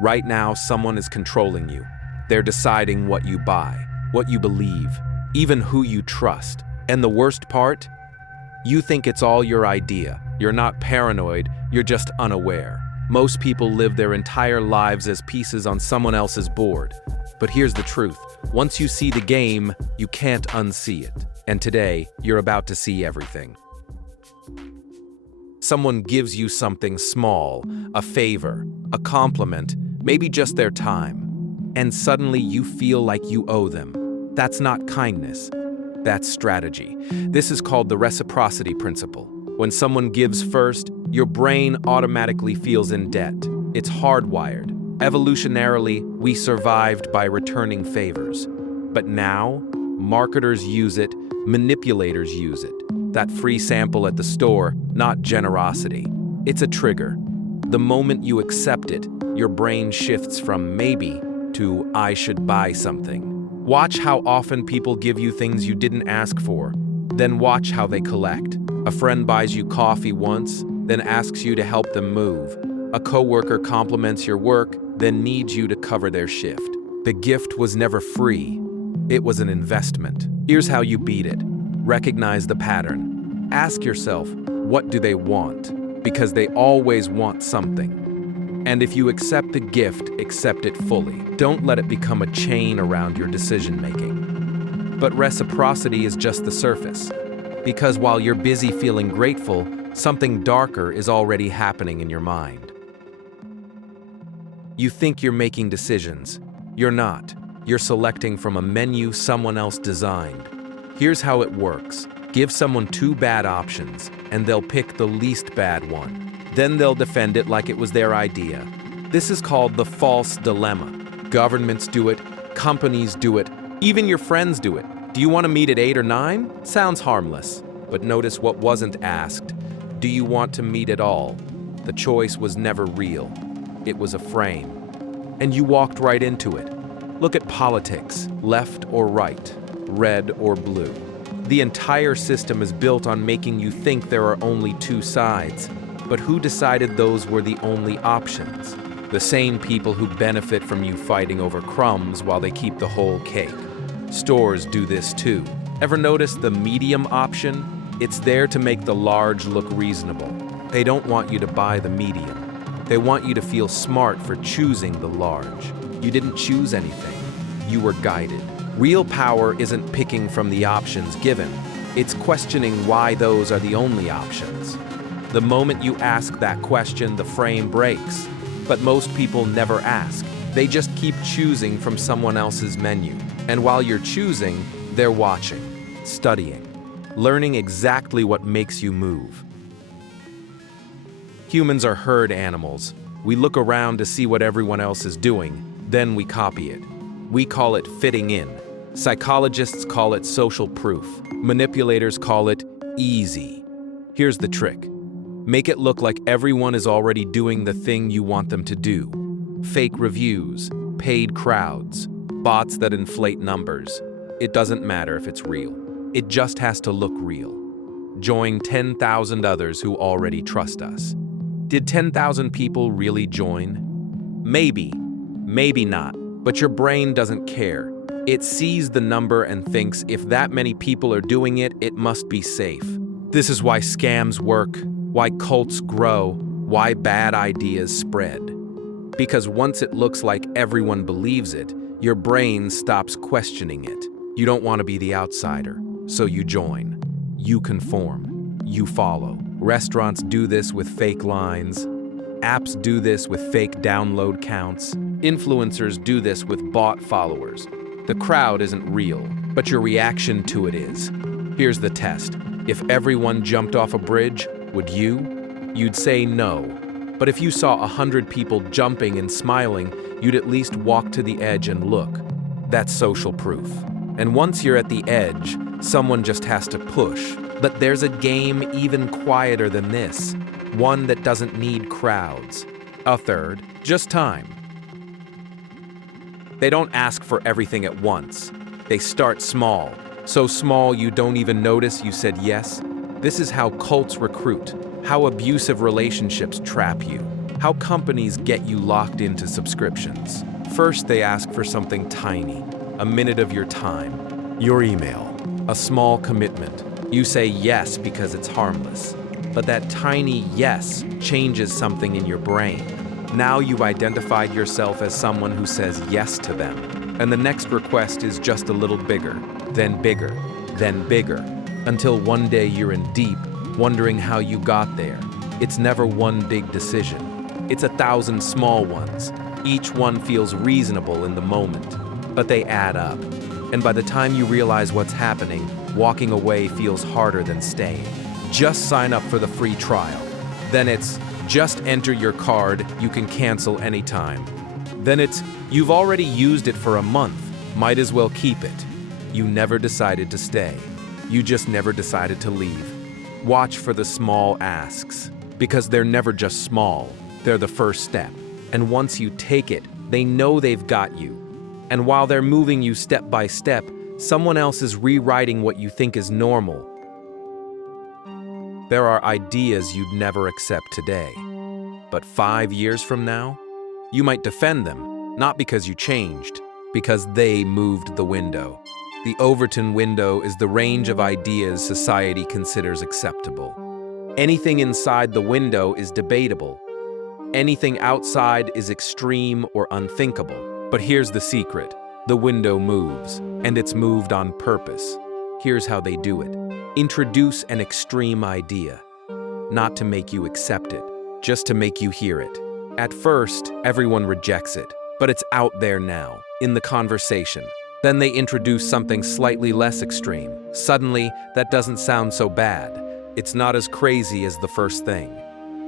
Right now, someone is controlling you. They're deciding what you buy, what you believe, even who you trust. And the worst part? You think it's all your idea. You're not paranoid, you're just unaware. Most people live their entire lives as pieces on someone else's board. But here's the truth. Once you see the game, you can't unsee it. And today, you're about to see everything. Someone gives you something small, a favor, a compliment, maybe just their time. And suddenly you feel like you owe them. That's not kindness. That's strategy. This is called the reciprocity principle. When someone gives first, your brain automatically feels in debt. It's hardwired. Evolutionarily, we survived by returning favors. But now, marketers use it, manipulators use it. That free sample at the store, not generosity. It's a trigger. The moment you accept it, your brain shifts from maybe to I should buy something. Watch how often people give you things you didn't ask for. Then watch how they collect. A friend buys you coffee once, then asks you to help them move. A coworker compliments your work, then needs you to cover their shift. The gift was never free. It was an investment. Here's how you beat it. Recognize the pattern. Ask yourself, what do they want? Because they always want something. And if you accept the gift, accept it fully. Don't let it become a chain around your decision-making. But reciprocity is just the surface. Because while you're busy feeling grateful, something darker is already happening in your mind. You think you're making decisions. You're not. You're selecting from a menu someone else designed. Here's how it works. Give someone 2 bad options, and they'll pick the least bad one. Then they'll defend it like it was their idea. This is called the false dilemma. Governments do it, companies do it, even your friends do it. Do you want to meet at 8 or 9? Sounds harmless. But notice what wasn't asked. Do you want to meet at all? The choice was never real. It was a frame. And you walked right into it. Look at politics, left or right, red or blue. The entire system is built on making you think there are only 2 sides. But who decided those were the only options? The same people who benefit from you fighting over crumbs while they keep the whole cake. Stores do this too. Ever notice the medium option? It's there to make the large look reasonable. They don't want you to buy the medium. They want you to feel smart for choosing the large. You didn't choose anything. You were guided. Real power isn't picking from the options given. It's questioning why those are the only options. The moment you ask that question, the frame breaks. But most people never ask. They just keep choosing from someone else's menu. And while you're choosing, they're watching, studying, learning exactly what makes you move. Humans are herd animals. We look around to see what everyone else is doing, then we copy it. We call it fitting in. Psychologists call it social proof. Manipulators call it easy. Here's the trick. Make it look like everyone is already doing the thing you want them to do. Fake reviews, paid crowds, bots that inflate numbers. It doesn't matter if it's real. It just has to look real. Join 10,000 others who already trust us. Did 10,000 people really join? Maybe, maybe not, but your brain doesn't care. It sees the number and thinks if that many people are doing it, it must be safe. This is why scams work, why cults grow, why bad ideas spread. Because once it looks like everyone believes it, your brain stops questioning it. You don't want to be the outsider, so you join. You conform. You follow. Restaurants do this with fake lines. Apps do this with fake download counts. Influencers do this with bot followers. The crowd isn't real, but your reaction to it is. Here's the test. If everyone jumped off a bridge, would you? You'd say no. But if you saw 100 people jumping and smiling, you'd at least walk to the edge and look. That's social proof. And once you're at the edge, someone just has to push. But there's a game even quieter than this. One that doesn't need crowds. A third, just time. They don't ask for everything at once. They start small. So small you don't even notice you said yes. This is how cults recruit, how abusive relationships trap you. How companies get you locked into subscriptions. First, they ask for something tiny, a minute of your time, your email, a small commitment. You say yes because it's harmless. But that tiny yes changes something in your brain. Now you've identified yourself as someone who says yes to them. And the next request is just a little bigger, then bigger, then bigger, until one day you're in deep, wondering how you got there. It's never one big decision. It's 1,000 small ones. Each one feels reasonable in the moment, but they add up. And by the time you realize what's happening, walking away feels harder than staying. Just sign up for the free trial. Then it's just enter your card, you can cancel anytime. Then it's you've already used it for a month, might as well keep it. You never decided to stay. You just never decided to leave. Watch for the small asks, because they're never just small, they're the first step. And once you take it, they know they've got you. And while they're moving you step by step, someone else is rewriting what you think is normal. There are ideas you'd never accept today. But 5 years from now, you might defend them, not because you changed, because they moved the window. The Overton window is the range of ideas society considers acceptable. Anything inside the window is debatable. Anything outside is extreme or unthinkable. But here's the secret. The window moves, and it's moved on purpose. Here's how they do it. Introduce an extreme idea, not to make you accept it, just to make you hear it. At first, everyone rejects it, but it's out there now, in the conversation. Then they introduce something slightly less extreme. Suddenly, that doesn't sound so bad. It's not as crazy as the first thing.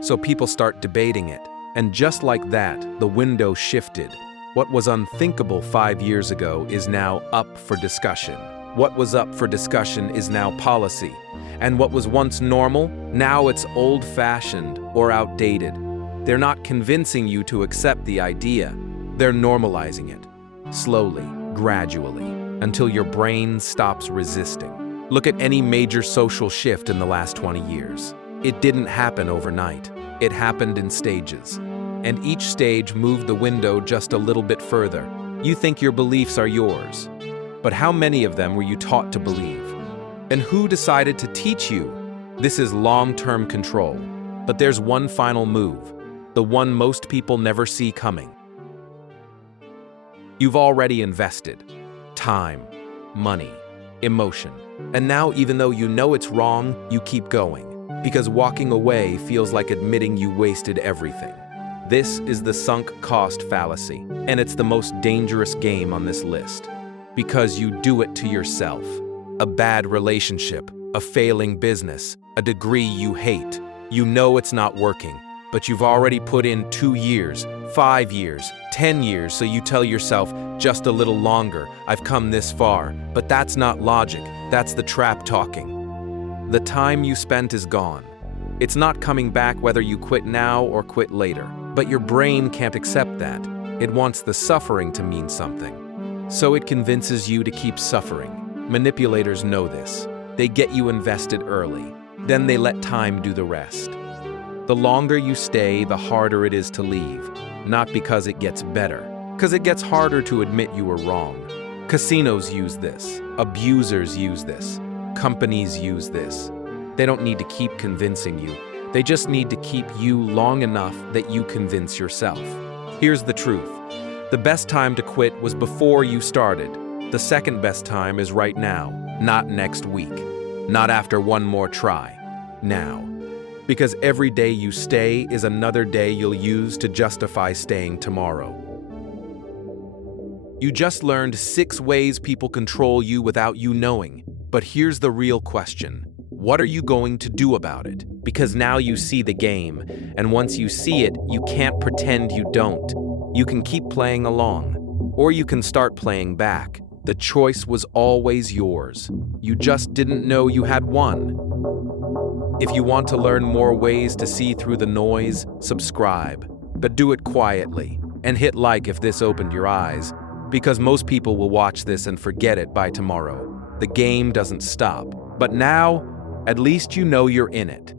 So people start debating it. And just like that, the window shifted. What was unthinkable 5 years ago is now up for discussion. What was up for discussion is now policy. And what was once normal, now it's old-fashioned or outdated. They're not convincing you to accept the idea. They're normalizing it. Slowly, gradually, until your brain stops resisting. Look at any major social shift in the last 20 years. It didn't happen overnight. It happened in stages. And each stage moved the window just a little bit further. You think your beliefs are yours. But how many of them were you taught to believe? And who decided to teach you? This is long-term control. But there's one final move, the one most people never see coming. You've already invested time, money, emotion. And now, even though you know it's wrong, you keep going. Because walking away feels like admitting you wasted everything. This is the sunk cost fallacy, and it's the most dangerous game on this list. Because you do it to yourself. A bad relationship, a failing business, a degree you hate. You know it's not working, but you've already put in 2 years, 5 years, 10 years, so you tell yourself, just a little longer, I've come this far. But that's not logic, that's the trap talking. The time you spent is gone. It's not coming back whether you quit now or quit later. But your brain can't accept that. It wants the suffering to mean something. So it convinces you to keep suffering. Manipulators know this. They get you invested early. Then they let time do the rest. The longer you stay, the harder it is to leave. Not because it gets better, because it gets harder to admit you were wrong. Casinos use this. Abusers use this. Companies use this. They don't need to keep convincing you. They just need to keep you long enough that you convince yourself. Here's the truth. The best time to quit was before you started. The second best time is right now, not next week. Not after one more try. Now. Because every day you stay is another day you'll use to justify staying tomorrow. You just learned 6 ways people control you without you knowing. But here's the real question. What are you going to do about it? Because now you see the game, and once you see it, you can't pretend you don't. You can keep playing along, or you can start playing back. The choice was always yours. You just didn't know you had one. If you want to learn more ways to see through the noise, subscribe. But do it quietly, and hit like if this opened your eyes, because most people will watch this and forget it by tomorrow. The game doesn't stop. But now, at least you know you're in it.